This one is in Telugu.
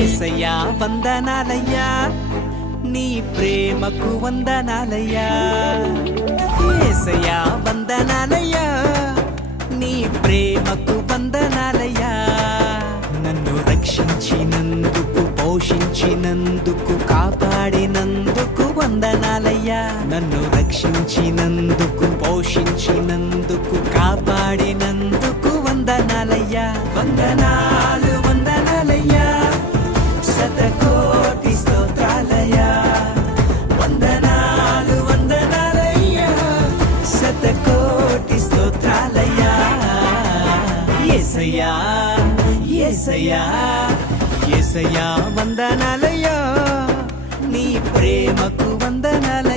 యేసయ్యా వందనాలయ్యా నీ ప్రేమకు వందనాలయ్యా యేసయ్యా వందనాలయ్యా నీ ప్రేమకు వందనాలయ్యా నన్ను రక్షించినందుకు పోషించినందుకు కాపాడినందుకు వందనాలయ్యా నన్ను రక్షించినందుకు పోషించినందుకు కాపాడినందుకు వందనాలయ్యా వందనాలు వందనాలయ్యా శతకోటి స్తోత్రాలయ్యా వందనాలు వందనాలయ్యా శతకోటి స్తోత్రాలయ్యా యేసయ్యా యేసయ్యా యేసయ్యా వందనాలయ్యా నీ ప్రేమకు వందనాలు